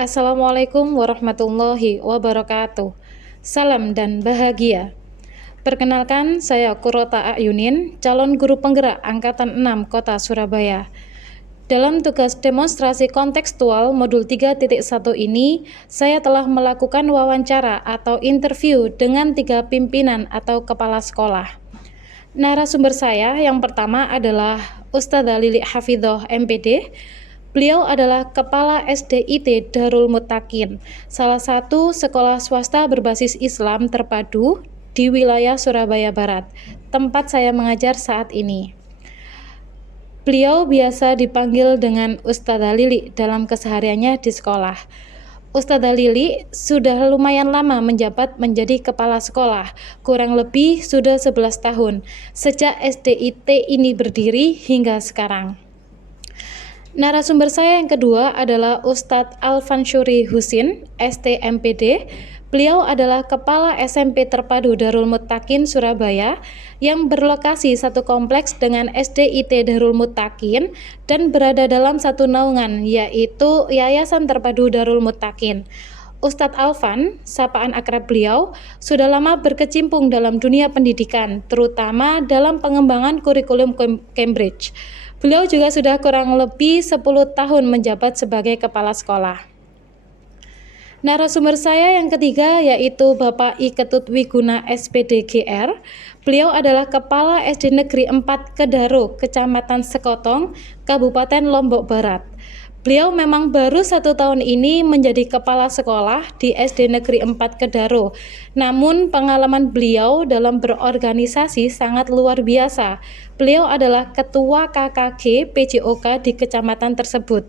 Assalamualaikum warahmatullahi wabarakatuh. Salam dan bahagia. Perkenalkan, saya Qurrota A'yunin, calon guru penggerak Angkatan 6 Kota Surabaya. Dalam tugas demonstrasi kontekstual modul 3.1 ini, saya telah melakukan wawancara atau interview dengan 3 pimpinan atau kepala sekolah. Narasumber saya yang pertama adalah Ustadzah Lili Hafidhoh MPD. Beliau adalah Kepala SDIT Darul Muttaqin, salah satu sekolah swasta berbasis Islam terpadu di wilayah Surabaya Barat, tempat saya mengajar saat ini. Beliau biasa dipanggil dengan Ustadzah Lili dalam kesehariannya di sekolah. Ustadzah Lili sudah lumayan lama menjabat menjadi kepala sekolah, kurang lebih sudah 11 tahun, sejak SDIT ini berdiri hingga sekarang. Narasumber saya yang kedua adalah Ustadz Alvan Syuri Husin, STMPD. Beliau adalah Kepala SMP Terpadu Darul Muttaqin Surabaya yang berlokasi satu kompleks dengan SDIT Darul Muttaqin dan berada dalam satu naungan, yaitu Yayasan Terpadu Darul Muttaqin. Ustadz Alvan, sapaan akrab beliau, sudah lama berkecimpung dalam dunia pendidikan, terutama dalam pengembangan kurikulum Cambridge. Beliau juga sudah kurang lebih 10 tahun menjabat sebagai kepala sekolah. Narasumber saya yang ketiga yaitu Bapak I Ketut Wiguna SPD GR. Beliau adalah Kepala SD Negeri 4 Kedaro, Kecamatan Sekotong, Kabupaten Lombok Barat. Beliau memang baru 1 tahun ini menjadi kepala sekolah di SD Negeri 4 Kedaro. Namun pengalaman beliau dalam berorganisasi sangat luar biasa. Beliau adalah Ketua KKG PJOK di kecamatan tersebut.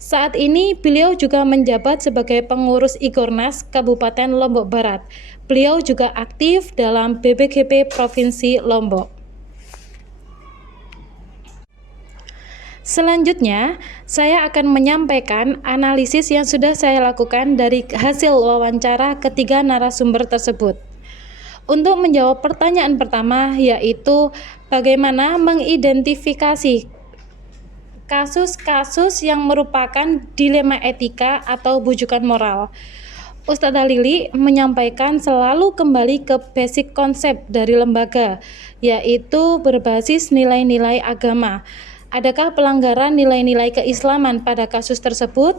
Saat ini beliau juga menjabat sebagai pengurus Igornas Kabupaten Lombok Barat. Beliau juga aktif dalam BBGP Provinsi Lombok. Selanjutnya, saya akan menyampaikan analisis yang sudah saya lakukan dari hasil wawancara ketiga narasumber tersebut. Untuk menjawab pertanyaan pertama, yaitu bagaimana mengidentifikasi kasus-kasus yang merupakan dilema etika atau bujukan moral. Ustadzah Lili menyampaikan selalu kembali ke basic konsep dari lembaga, yaitu berbasis nilai-nilai agama. Adakah pelanggaran nilai-nilai keislaman pada kasus tersebut?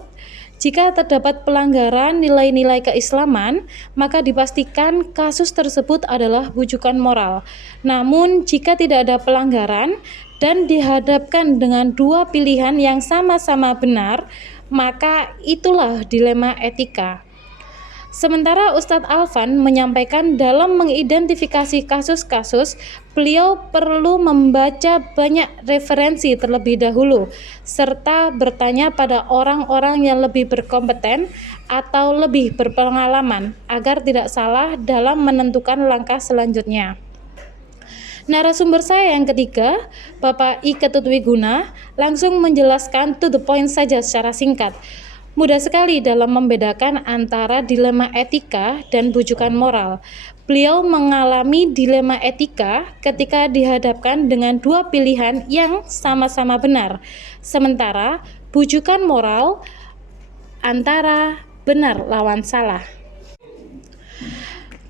Jika terdapat pelanggaran nilai-nilai keislaman, maka dipastikan kasus tersebut adalah bujukan moral. Namun, jika tidak ada pelanggaran dan dihadapkan dengan dua pilihan yang sama-sama benar, maka itulah dilema etika. Sementara Ustadz Alvan menyampaikan dalam mengidentifikasi kasus-kasus, beliau perlu membaca banyak referensi terlebih dahulu, serta bertanya pada orang-orang yang lebih berkompeten atau lebih berpengalaman, agar tidak salah dalam menentukan langkah selanjutnya. Narasumber saya yang ketiga, Bapak I Ketut Wiguna, langsung menjelaskan to the point saja secara singkat. Mudah sekali dalam membedakan antara dilema etika dan bujukan moral. Beliau mengalami dilema etika ketika dihadapkan dengan dua pilihan yang sama-sama benar. Sementara bujukan moral antara benar lawan salah.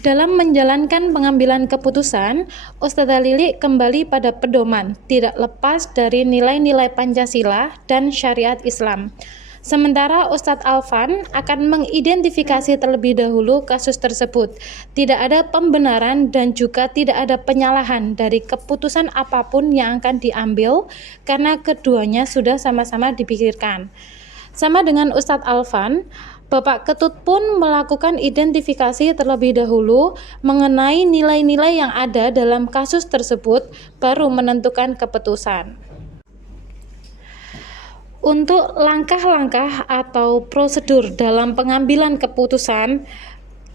Dalam menjalankan pengambilan keputusan, Ustadzah Lili kembali pada pedoman, tidak lepas dari nilai-nilai Pancasila dan syariat Islam. Sementara Ustadz Alvan akan mengidentifikasi terlebih dahulu kasus tersebut. Tidak ada pembenaran dan juga tidak ada penyalahan dari keputusan apapun yang akan diambil karena keduanya sudah sama-sama dipikirkan. Sama dengan Ustadz Alvan, Bapak Ketut pun melakukan identifikasi terlebih dahulu mengenai nilai-nilai yang ada dalam kasus tersebut, baru menentukan keputusan. Untuk langkah-langkah atau prosedur dalam pengambilan keputusan,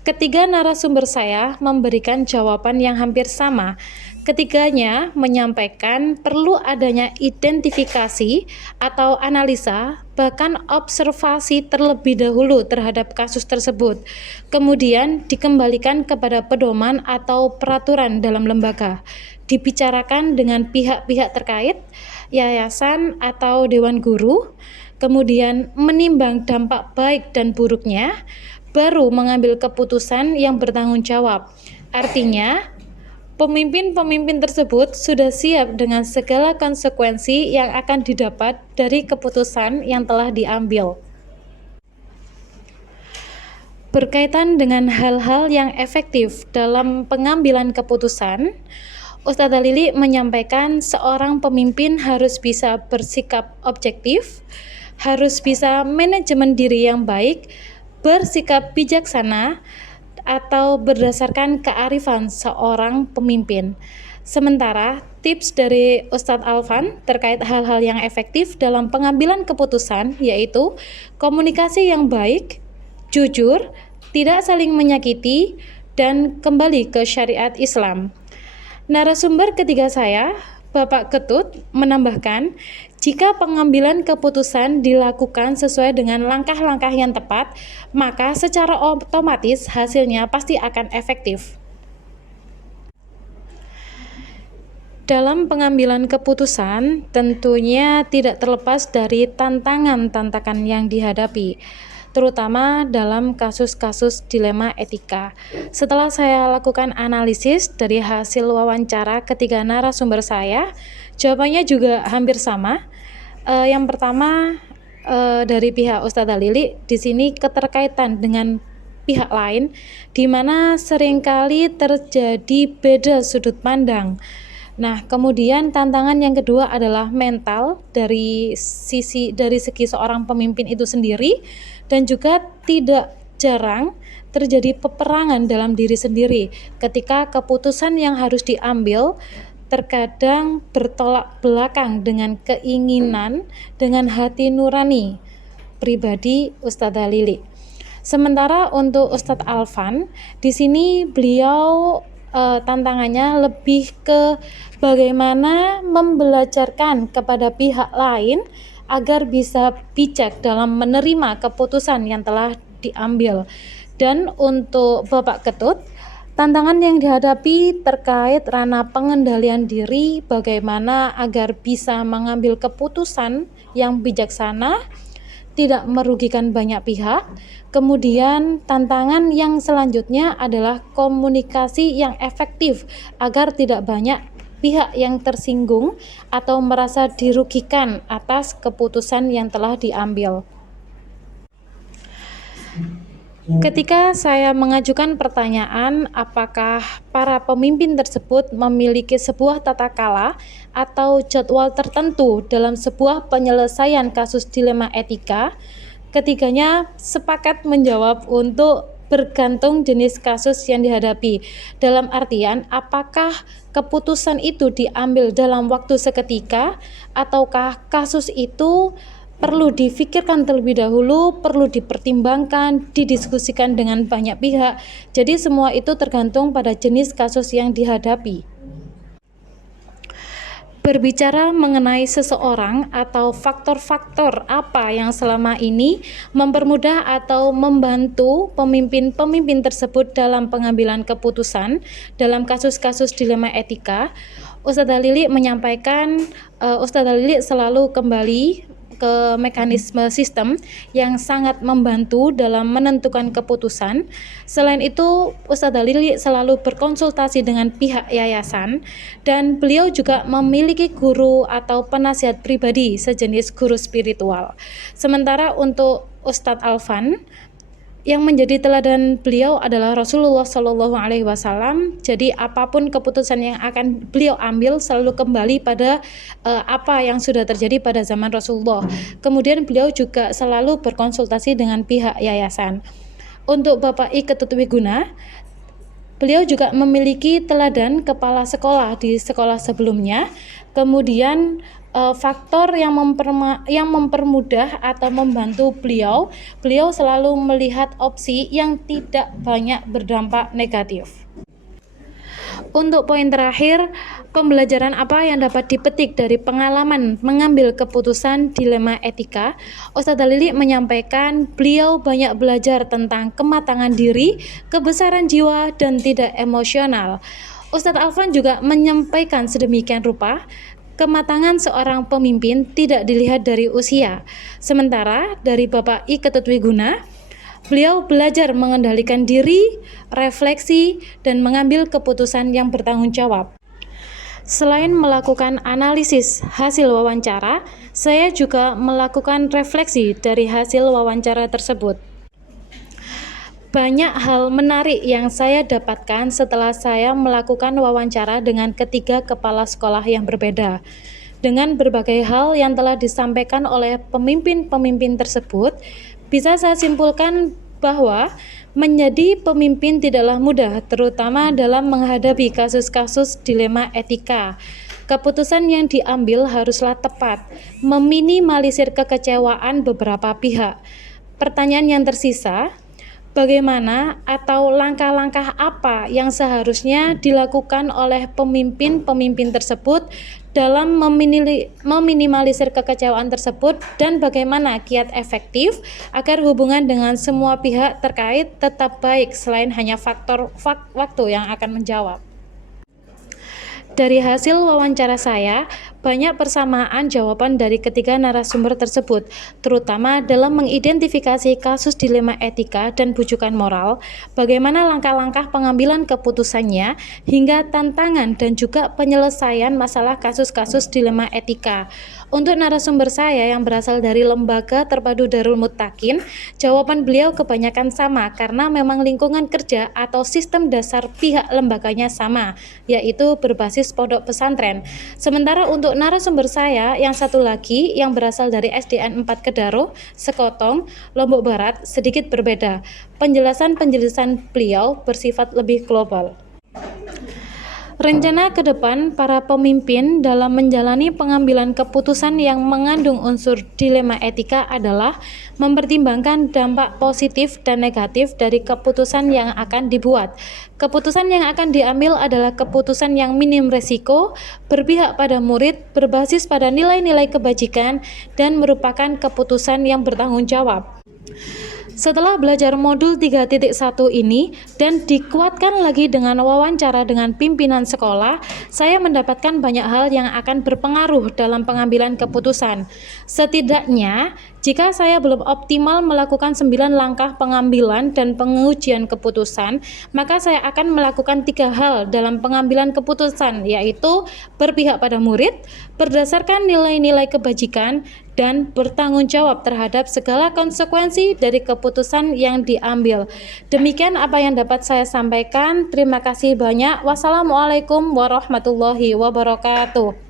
ketiga narasumber saya memberikan jawaban yang hampir sama. Ketiganya menyampaikan perlu adanya identifikasi atau analisa, bahkan observasi terlebih dahulu terhadap kasus tersebut. Kemudian dikembalikan kepada pedoman atau peraturan dalam lembaga. Dibicarakan dengan pihak-pihak terkait, yayasan atau dewan guru, kemudian menimbang dampak baik dan buruknya, baru mengambil keputusan yang bertanggung jawab. Artinya, pemimpin-pemimpin tersebut sudah siap dengan segala konsekuensi yang akan didapat dari keputusan yang telah diambil. Berkaitan dengan hal-hal yang efektif dalam pengambilan keputusan, Ustadzah Lili menyampaikan seorang pemimpin harus bisa bersikap objektif, harus bisa manajemen diri yang baik, bersikap bijaksana, atau berdasarkan kearifan seorang pemimpin. Sementara tips dari Ustadz Alvan terkait hal-hal yang efektif dalam pengambilan keputusan yaitu komunikasi yang baik, jujur, tidak saling menyakiti, dan kembali ke syariat Islam. Narasumber ketiga saya, Bapak Ketut, menambahkan, jika pengambilan keputusan dilakukan sesuai dengan langkah-langkah yang tepat, maka secara otomatis hasilnya pasti akan efektif. Dalam pengambilan keputusan, tentunya tidak terlepas dari tantangan-tantangan yang dihadapi, terutama dalam kasus-kasus dilema etika. Setelah saya lakukan analisis dari hasil wawancara ketiga narasumber saya, jawabannya juga hampir sama. Yang pertama, dari pihak Ustadzah Lili, di sini keterkaitan dengan pihak lain, di mana seringkali terjadi beda sudut pandang. Nah, kemudian tantangan yang kedua adalah mental dari segi seorang pemimpin itu sendiri, dan juga tidak jarang terjadi peperangan dalam diri sendiri ketika keputusan yang harus diambil terkadang bertolak belakang dengan keinginan, dengan hati nurani pribadi Ustadzah Lili. Sementara untuk Ustadz Alvan, di sini beliau tantangannya lebih ke bagaimana membelajarkan kepada pihak lain agar bisa bijak dalam menerima keputusan yang telah diambil. Dan untuk Bapak Ketut, tantangan yang dihadapi terkait ranah pengendalian diri, bagaimana agar bisa mengambil keputusan yang bijaksana, tidak merugikan banyak pihak. Kemudian tantangan yang selanjutnya adalah komunikasi yang efektif agar tidak banyak pihak yang tersinggung atau merasa dirugikan atas keputusan yang telah diambil. Ketika saya mengajukan pertanyaan apakah para pemimpin tersebut memiliki sebuah tata krama atau jadwal tertentu dalam sebuah penyelesaian kasus dilema etika, ketiganya sepakat menjawab untuk bergantung jenis kasus yang dihadapi. Dalam artian, apakah keputusan itu diambil dalam waktu seketika ataukah kasus itu perlu difikirkan terlebih dahulu, perlu dipertimbangkan, didiskusikan dengan banyak pihak. Jadi semua itu tergantung pada jenis kasus yang dihadapi. Berbicara mengenai seseorang atau faktor-faktor apa yang selama ini mempermudah atau membantu pemimpin-pemimpin tersebut dalam pengambilan keputusan dalam kasus-kasus dilema etika, Ustadzah Lili menyampaikan, Ustadzah Lili selalu kembali ke mekanisme sistem yang sangat membantu dalam menentukan keputusan. Selain itu, Ustadzah Lili selalu berkonsultasi dengan pihak yayasan dan beliau juga memiliki guru atau penasihat pribadi sejenis guru spiritual. Sementara untuk Ustadz Alvan, yang menjadi teladan beliau adalah Rasulullah SAW. Jadi apapun keputusan yang akan beliau ambil selalu kembali pada apa yang sudah terjadi pada zaman Rasulullah. Kemudian beliau juga selalu berkonsultasi dengan pihak yayasan. Untuk Bapak I Ketut Wiguna, beliau juga memiliki teladan kepala sekolah di sekolah sebelumnya. Kemudian faktor yang mempermudah atau membantu beliau selalu melihat opsi yang tidak banyak berdampak negatif. Untuk poin terakhir, pembelajaran apa yang dapat dipetik dari pengalaman mengambil keputusan dilema etika? Ustadzah Lili menyampaikan beliau banyak belajar tentang kematangan diri, kebesaran jiwa, dan tidak emosional. Ustadz Alvan juga menyampaikan sedemikian rupa kematangan seorang pemimpin tidak dilihat dari usia. Sementara dari Bapak I. Ketutwiguna, beliau belajar mengendalikan diri, refleksi, dan mengambil keputusan yang bertanggung jawab. Selain melakukan analisis hasil wawancara, saya juga melakukan refleksi dari hasil wawancara tersebut. Banyak hal menarik yang saya dapatkan setelah saya melakukan wawancara dengan ketiga kepala sekolah yang berbeda. Dengan berbagai hal yang telah disampaikan oleh pemimpin-pemimpin tersebut, bisa saya simpulkan bahwa menjadi pemimpin tidaklah mudah, terutama dalam menghadapi kasus-kasus dilema etika. Keputusan yang diambil haruslah tepat, meminimalisir kekecewaan beberapa pihak. Pertanyaan yang tersisa, bagaimana atau langkah-langkah apa yang seharusnya dilakukan oleh pemimpin-pemimpin tersebut dalam meminimalisir kekecewaan tersebut, dan bagaimana kiat efektif agar hubungan dengan semua pihak terkait tetap baik selain hanya faktor waktu yang akan menjawab. Dari hasil wawancara saya, banyak persamaan jawaban dari ketiga narasumber tersebut, terutama dalam mengidentifikasi kasus dilema etika dan bujukan moral, bagaimana langkah-langkah pengambilan keputusannya, hingga tantangan dan juga penyelesaian masalah kasus-kasus dilema etika. Untuk narasumber saya yang berasal dari Lembaga Terpadu Darul Muttaqin, jawaban beliau kebanyakan sama karena memang lingkungan kerja atau sistem dasar pihak lembaganya sama, yaitu berbasis pondok pesantren. Sementara untuk narasumber saya yang satu lagi yang berasal dari SDN 4 Kedaro, Sekotong, Lombok Barat sedikit berbeda. Penjelasan beliau bersifat lebih global. Rencana ke depan para pemimpin dalam menjalani pengambilan keputusan yang mengandung unsur dilema etika adalah mempertimbangkan dampak positif dan negatif dari keputusan yang akan dibuat. Keputusan yang akan diambil adalah keputusan yang minim resiko, berpihak pada murid, berbasis pada nilai-nilai kebajikan, dan merupakan keputusan yang bertanggung jawab. Setelah belajar modul 3.1 ini dan dikuatkan lagi dengan wawancara dengan pimpinan sekolah, saya mendapatkan banyak hal yang akan berpengaruh dalam pengambilan keputusan. Setidaknya, jika saya belum optimal melakukan 9 langkah pengambilan dan pengujian keputusan, maka saya akan melakukan 3 hal dalam pengambilan keputusan, yaitu berpihak pada murid, berdasarkan nilai-nilai kebajikan, dan bertanggung jawab terhadap segala konsekuensi dari keputusan yang diambil. Demikian apa yang dapat saya sampaikan. Terima kasih banyak. Wassalamualaikum warahmatullahi wabarakatuh.